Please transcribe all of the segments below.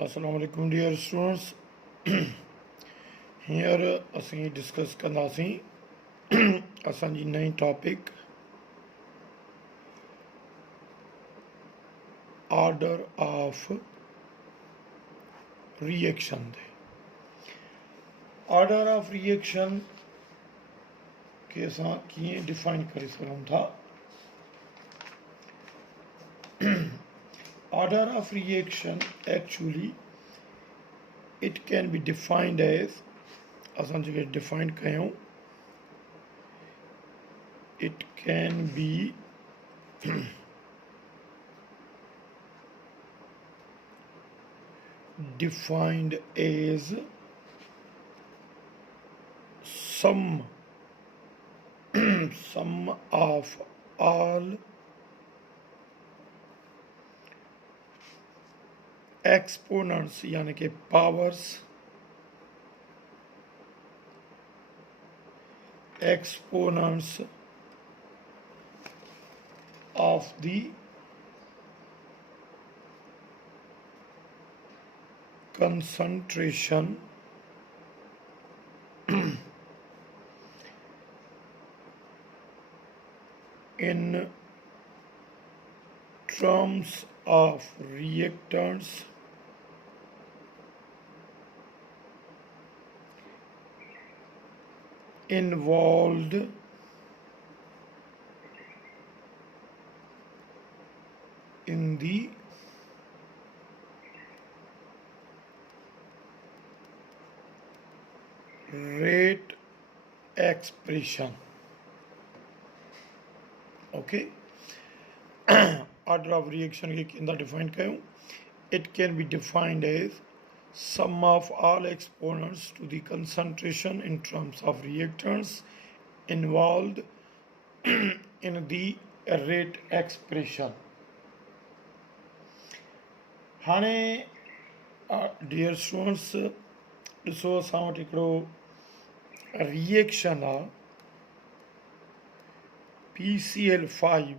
Assalamu alaikum dear students. Here ਅਸੀਂ डिस्कस कंदासीं असांजी नई टॉपिक ऑर्डर ऑफ रिएक्शन ते ऑर्डर ऑफ रिएक्शन खे असां कीअं डिफाइन करे सघूं था. Order of reaction actually it can be defined as असां जेके डिफाइन कयूं it can be defined as sum of all exponents यानी कि powers exponents of the concentration in terms of reactants involved in the rate expression. Okay. Order of reaction के किंदा डिफाइन कयूं. It can be defined as sum of all exponents to the concentration in terms of reactants involved in the rate expression. हाणे dear students ॾिसो असां वटि हिकिड़ो रिएक्शन आहे PCl5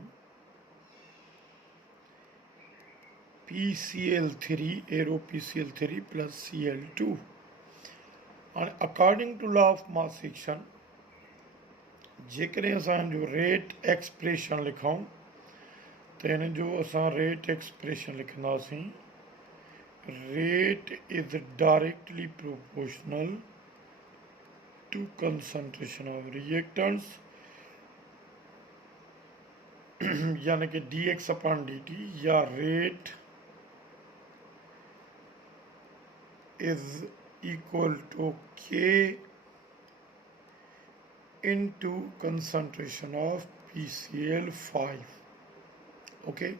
PCl3 arrow PCl3 plus Cl2. हाणे according to law of mass action जेकॾहिं असां हिन जो रेट एक्सप्रेशन लिखूं त हिन जो असां रेट एक्सप्रेशन लिखंदासीं. Rate is directly proportional to concentration of reactants यानी कि dx upon dt या rate is equal to K into concentration of PCl5. Okay.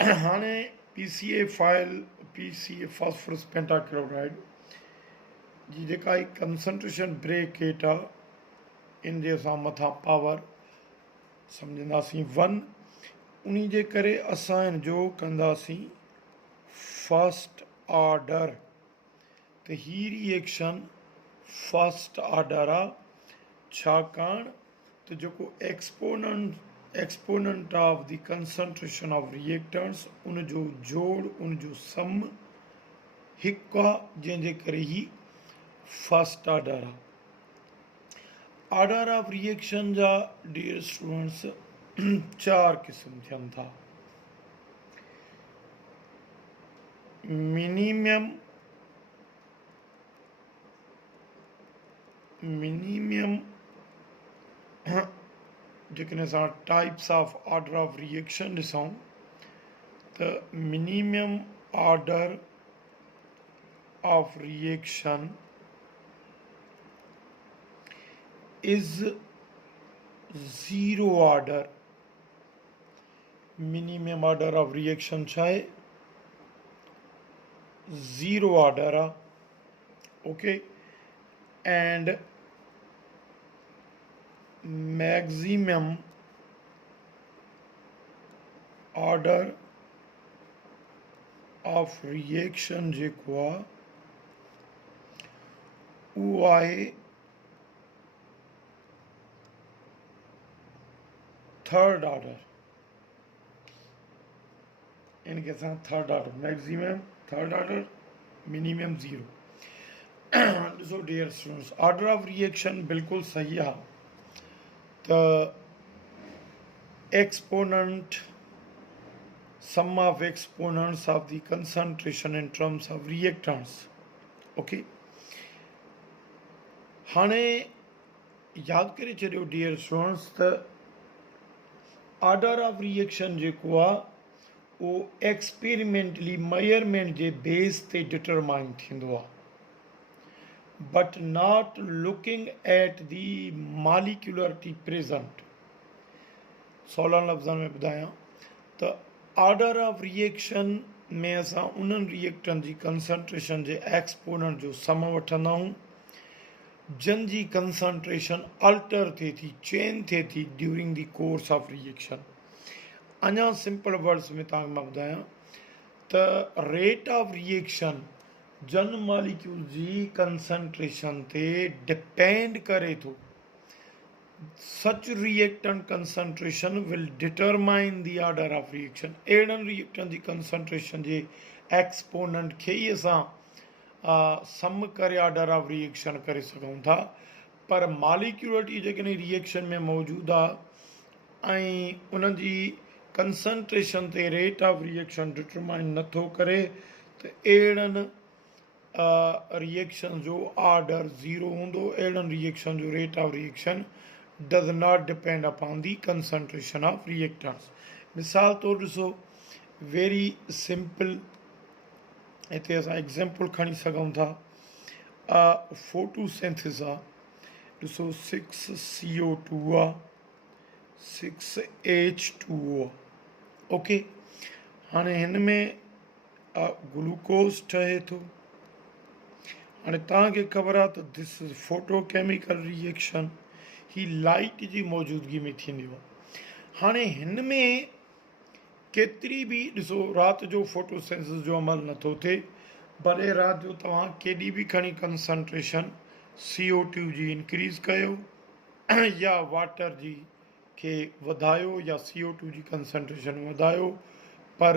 हाणे PCA phosphorus pentachloride जी जेका ही कंसंट्रेशन ब्रेकेट आहे इन जे असां मथां पावर सम्झंदासीं 1. उन जे करे असां हिन जो कंदासीं फर्स्ट ऑर्डर. त ही रिएक्शन फर्स्ट ऑर्डर आहे छाकाणि त जेको exponent of the concentration of reactants उन जो जोड़ उन जो सम हिकु आहे जंहिंजे करे ही फर्स्ट ऑर्डर आहे. ऑर्डर ऑफ रिएक्शन जा डियर स्टूडेंट्स 4 क़िस्म थियनि था. मिनिमम जेकॾहिं असां types of order of reaction ॾिसूं त minimum order of reaction is zero order. Minimum order of reaction छा आहे ज़ीरो ऑर्डर आहे. Okay. And maximum order of reaction जेको आहे उहो आहे थर्ड ऑर्डर. इनके साथ third order maximum, third order minimum zero. ॾिसो dear students, order of reaction बिल्कुल सही है। तो exponent, sum of exponents of the concentration in terms of reactants, okay। हाणे याद करे छॾियो डियर स्टूडेंट्स, त ऑर्डर ऑफ रिएक्शन जेको आहे उहो एक्सपेरिमेंटली मेजरमेंट जे बेस ते डिटरमाइन थींदो आहे, but not looking at the molecularity present. सवलनि लफ़्ज़नि में ॿुधायां त ऑर्डर ऑफ रिएक्शन में असां उन्हनि रिएक्टन जी कंसंट्रेशन जे एक्सपोनेंट जो सम वठंदा आहियूं जिन जी कंसंट्रेशन अल्टर थिए थी, चेंज थिए थी during the course of reaction. अञा सिंपल वर्ड्स में तव्हांखे मां ॿुधायां त रेट ऑफ रिएक्शन जन मॉलिक्यूल जी कंसंट्रेशन ते डिपेंड करे थो। Such reactant concentration will determine the order of reaction। अहिड़नि रिएक्टन जी कंसंट्रेशन जे एक्सपोनेंट खे ई असां सम करे ऑर्डर ऑफ रिएक्शन करे सघूं था, पर मॉलिक्यूलरिटी जेकॾहिं रिएक्शन में मौजूदु आहे ऐं उन जी कंसंट्रेशन ते रेट ऑफ रिएक्शन डिटरमाइन नथो करे, त अहिड़नि रिएक्शन जो ऑर्डर ज़ीरो हूंदो। अहिड़नि रिएक्शन जो rate of reaction does not depend upon the concentration of reactants। मिसाल तौर ॾिसो, वेरी सिंपल हिते असां एग्ज़ाम्पल खणी सघूं था। फोटोसिंथेसिस आहे, ॾिसो 6CO2 आहे, 6H2O आहे, ओके। हाणे हिन में ग्लूकोज ठहे थो। हाणे तव्हांखे ख़बर आहे त दिस इज़ फोटोकेमिकल रिएक्शन, ही लाइट जी मौजूदगी में थींदी आहे। हाणे हिन में केतिरी बि ॾिसो, राति जो फोटोसिंथेसिस जो अमल नथो थिए, भले राति जो तव्हां केॾी बि खणी कंसंट्रेशन CO2 जी इंक्रीज़ कयो या वाटर जी खे वधायो या CO2 जी कंसंट्रेशन वधायो, पर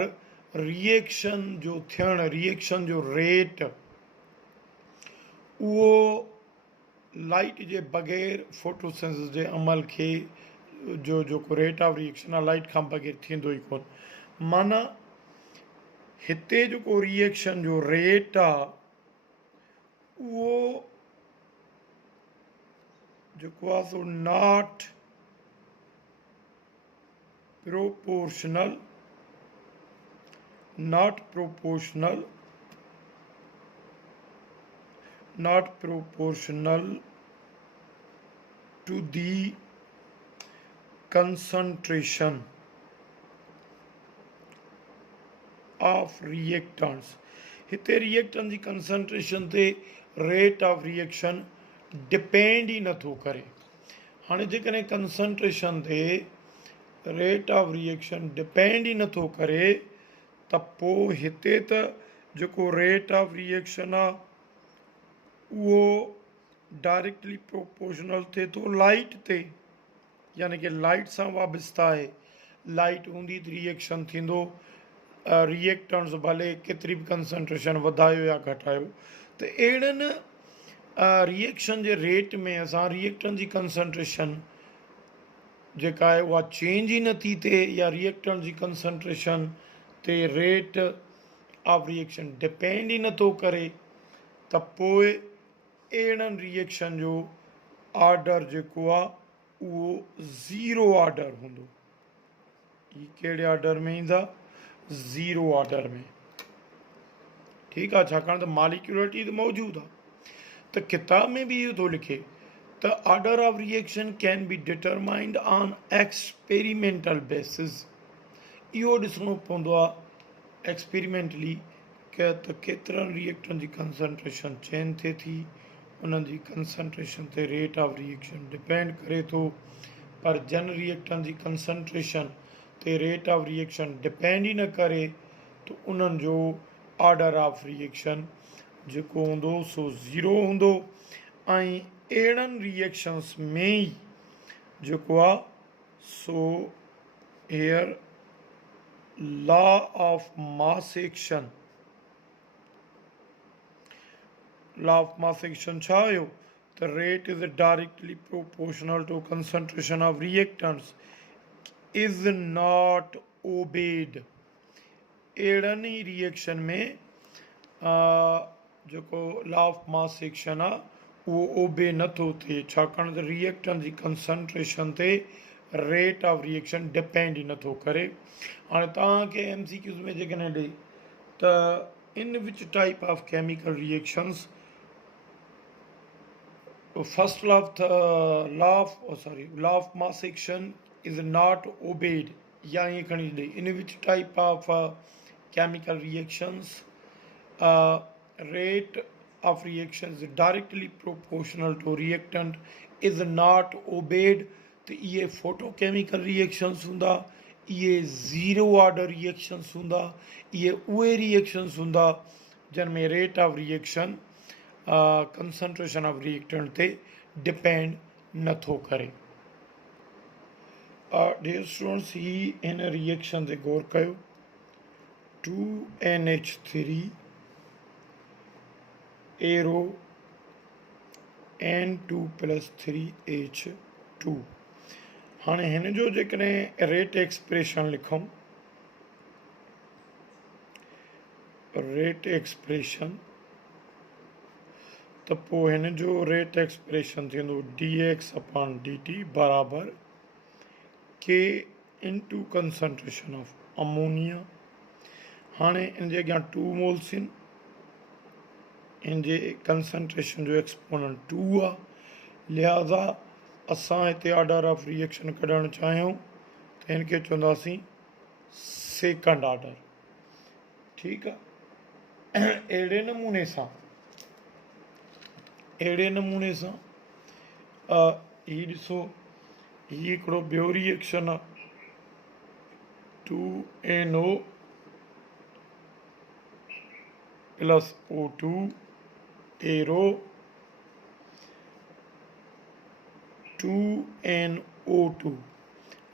रिएक्शन जो थियणु, रिएक्शन जो रेट उहो लाइट जे बग़ैर फोटोसिंथेसिस जे अमल खे जो जेको रेट ऑफ रिएक्शन आहे लाइट खां बग़ैर थींदो ई कोन। माना हिते जेको रिएक्शन जो रेट आहे उहो जेको आहे so not proportional, not proportional to the concentration of reactants। हिते रिएक्टेंट जी कंसंट्रेशन ते रेट ऑफ रिएक्शन डिपेंड ई नथो करे। हाणे जेकॾहिं कंसंट्रेशन ते रेट ऑफ रिएक्शन डिपेंड ई नथो करे, त पोइ हिते त जेको रेट ऑफ रिएक्शन आहे उहो डायरेक्टली प्रोपोर्शनल थिए थो लाइट ते, यानी कि लाइट सां वाबस्ता आहे। लाइट हूंदी त रिएक्शन थींदो, रिएक्टेंट्स भले केतिरी बि कंसंट्रेशन वधायो या घटायो। त अहिड़नि रिएक्शन जे रेट में असां रिएक्टेंट जी कंसंट्रेशन जेका आहे उहा चेंज ई नथी थिए, या रिएक्टेंट जी कंसंट्रेशन ते रेट ऑफ रिएक्शन डिपेंड ई नथो करे, त पोइ अहिड़नि रिएक्शन जो ऑर्डर जेको आहे उहो ज़ीरो ऑर्डर हूंदो। ही कहिड़े ऑर्डर में ईंदा? ज़ीरो ऑर्डर में, ठीकु आहे, छाकाणि त मॉलिक्यूलरिटी त मौजूदु आहे। त किताब में बि इहो थो लिखे त order of reaction can be determined on experimental basis. इहो ॾिसणो पवंदो आहे एक्सपेरिमेंटली त केतिरनि रिएक्टरनि जी कंसंट्रेशन चेंज थिए थी, उन्हनि जी कंसंट्रेशन ते रेट ऑफ रिएक्शन डिपेंड करे थो, पर जन रिएक्टरनि जी कंसंट्रेशन ते रेट ऑफ रिएक्शन डिपेंड ई न करे, त उन्हनि जो ऑर्डर ऑफ रिएक्शन जेको हूंदो सो ज़ीरो हूंदो। ऐं अहिड़नि रिएक्शन्स में ई जेको आहे so here law of mass action. Law of mass action छा हुयो? The rate is directly proportional to concentration of reactants is not obeyed. अहिड़नि ई रिएक्शन में जेको लॉ ऑफ मास एक्शन आहे उहो ओबे नथो थिए, छाकाणि त रिएक्टन जी कंसंट्रेशन ते रेट ऑफ रिएक्शन डिपेंड ई नथो करे। हाणे तव्हांखे MCQs में जेकॾहिं ॾे त इन which type of chemical reactions first law of mass action is not obeyed, या ये खणी ॾे in which type of chemical reactions rate of reaction is directly proportional to reactant is not obeyed। तो ये photochemical reactions हूंदा, ये zero order reactions हूंदा, ये उहे reactions हूंदा जिन में rate of reaction concentration of reactant ते डिपेंड नथो करे। डियर स्टूडेंट्स, ही हिन रिएक्शन ते गौर कयो। 2NH3 arrow N2+3H2। हाणे हिन जो जेकॾहिं रेट एक्सप्रेशन लिखूं, रेट एक्सप्रेशन त पोइ हिन जो रेट एक्सप्रेशन थींदो dx/dt बराबर K into concentration of ammonia. हाणे इन जे अॻियां 2 मोल्स आहिनि, इन जे कंसंट्रेशन जो एक्सपोनेंट 2 आहे, लिहाज़ा असां हिते ऑर्डर ऑफ रिएक्शन कढणु चाहियूं त हिन खे चवंदासीं सेकंड ऑर्डर। ठीकु आहे। अहिड़े नमूने सां ही ॾिसो, ही हिकिड़ो ॿियो रिएक्शन आहे 2NO + O2 एरो 2NO2।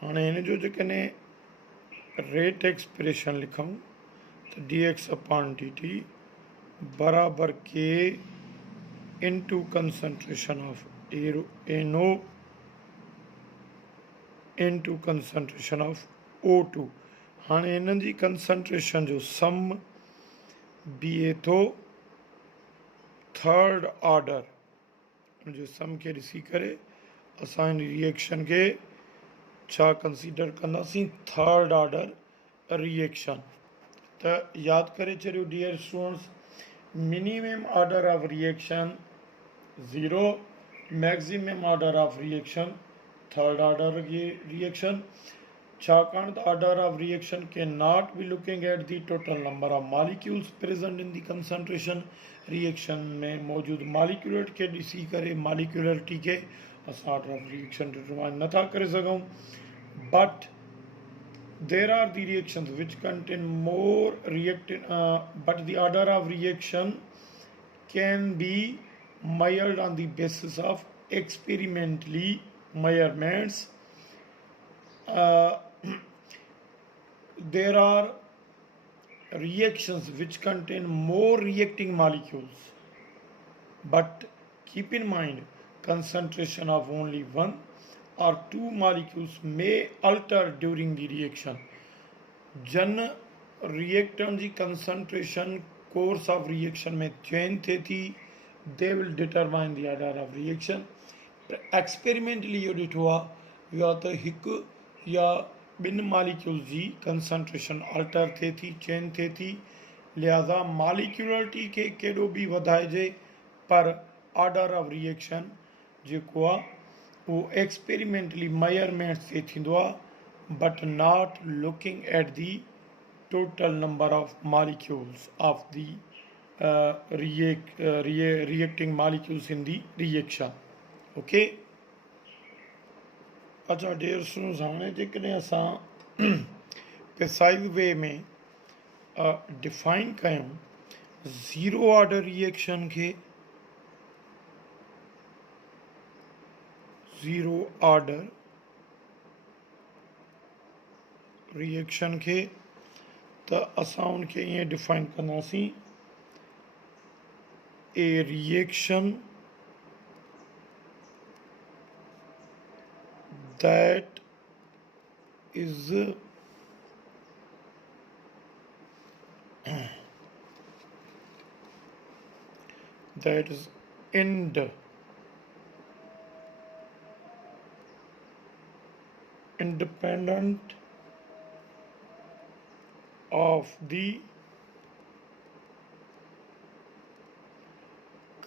हाणे हिन जो जेकॾहिं रेट एक्सप्रेशन लिखूं त dx/dt बराबर K into concentration of NO into concentration of O2। हाणे हिननि जी कंसंट्रेशन जो सम बीहे थो थर्ड ऑर्डर। हुन जो सम खे ॾिसी करे असां हिन रिएक्शन खे छा कंसीडर कंदासीं? Third order reaction. त यादि करे छॾियो dear students, minimum order of reaction 0, maximum order of reaction third order reaction. छाकाणि त order of reaction can not be looking at the total number of molecules present in the concentration. Reaction में मौजूदु मॉलिक्यूलर खे ॾिसी करे मॉलिक्यूलरिटी खे असां order of reaction determine नथा करे सघूं। But there are the reactions which contain more reactant but the order of reaction can be measured on the basis of experimentally measurements. There are reactions which contain more reacting molecules, but keep in mind concentration of only one or two molecules may alter during the reaction. जन reactant जी concentration course of reaction में change थिए थी, they will determine the order of reaction. Experimentally इहो ॾिठो आहे या त हिकु या ॿिनि molecules जी concentration alter थिए थी, change थिए थी, लिहाज़ा molecularity खे केॾो बि वधाइजे पर order of reaction जेको आहे वो एक्सपेरिमेंटली मेजरमेंट्स से थींदो आहे, but not looking at the total number of molecules of the reacting molecules in the reaction. Okay. अच्छा डियर स्टूडेंट्स, हाणे जेकॾहिं असां प्रिसाइज वे में डिफाइन कयूं ज़ीरो ऑर्डर रिएक्शन खे, ज़ीरो ऑर्डर रिएक्शन खे त असां उनखे ईअं डिफाइन कंदासीं ए reaction that is independent of the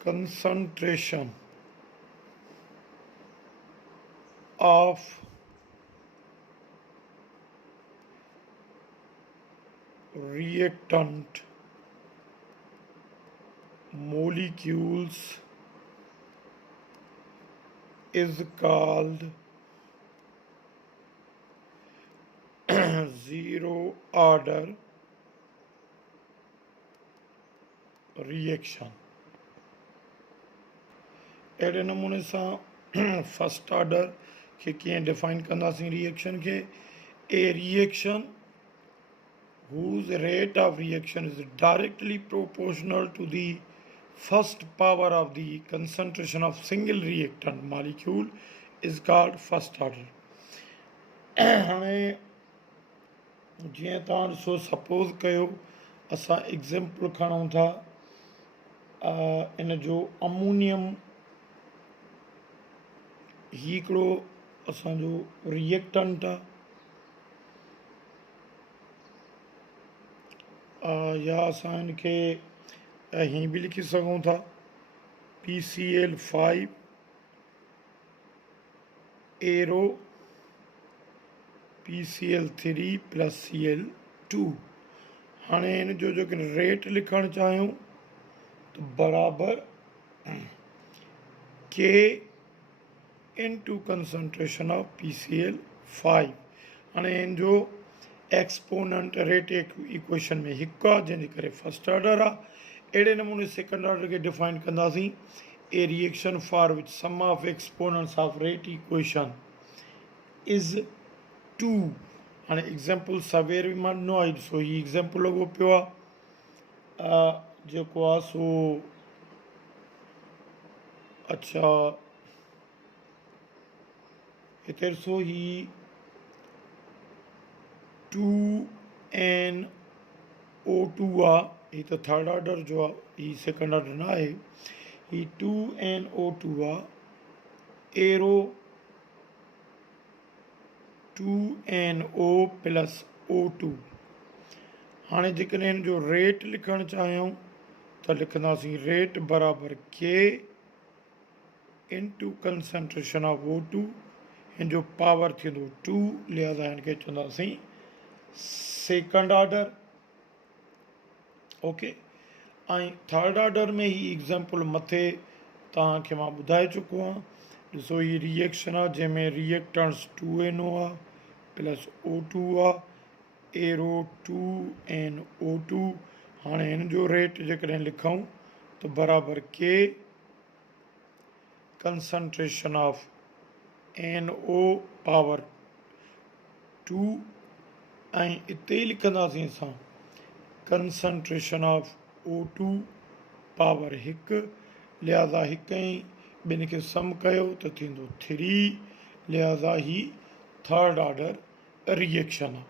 concentration of reactant molecules is called zero order reaction. अहिड़े नमूने सां फर्स्ट ऑर्डर खे कीअं डिफाइन कंदासीं रिएक्शन खे ए reaction whose rate of reaction is directly proportional to the first power of the concentration of single reactant molecule is called first order. हाणे जीअं तव्हां ॾिसो सपोज़ कयो असां एग्ज़ाम्पल खणूं था इन जो अमोनियम ही हिकिड़ो असांजो रिएक्टेंट आहे या असां हिनखे हीअं बि लिखी सघूं था PCl5 arrow PCl3 plus Cl2. हाणे हिन जो जेको रेट लिखणु चाहियूं त बराबरि K into concentration of PCl5. हाणे हिन जो एक्सपोनेंट रेट इक्वेशन में हिकु आहे जंहिंजे करे फर्स्ट ऑर्डर आहे. अहिड़े नमूने सेकंड ऑर्डर खे डिफाइन कंदासीं ए reaction for which sum of exponents of rate equation is 2. हाणे एग्ज़ाम्पल सवेर बि मां ॾिनो आहे ॾिसो हीउ एग्ज़ाम्पल लॻो पियो आहे जेको आहे सो अच्छा हिते ॾिसो हीउ 2NO2 आहे हीउ त थर्ड ऑर्डर जो आहे हीउ सेकंड ऑर्डर न आहे हीउ 2NO2 आहे एरो 2NO प्लस O2. हाणे जेकॾहिं हिन जो रेट लिखणु चाहियूं त लिखंदासीं रेट बराबरि K into concentration of O2. हिन जो पावर थींदो 2 लिहाज़ा हिनखे चवंदासीं सेकंड ऑर्डर. ओके ऐं थर्ड ऑर्डर में ही एग्ज़ाम्पल मथे तव्हांखे मां ॿुधाए चुको आहियां. ॾिसो हीअ रिएक्शन आहे जंहिंमें रिएक्टेंट्स 2NO आहे प्लस O2 आहे एरो 2NO2. हाणे हिन जो रेट जेकॾहिं लिखूं त बराबरि K concentration of NO power 2 ऐं हिते ई लिखंदासीं असां कंसंट्रेशन ऑफ O2 पावर 1 लिहाज़ा हिक ई ॿिनि खे सम कयो त थींदो 3 लिहाज़ा ही थर्ड ऑर्डर रिएक्शन आहे.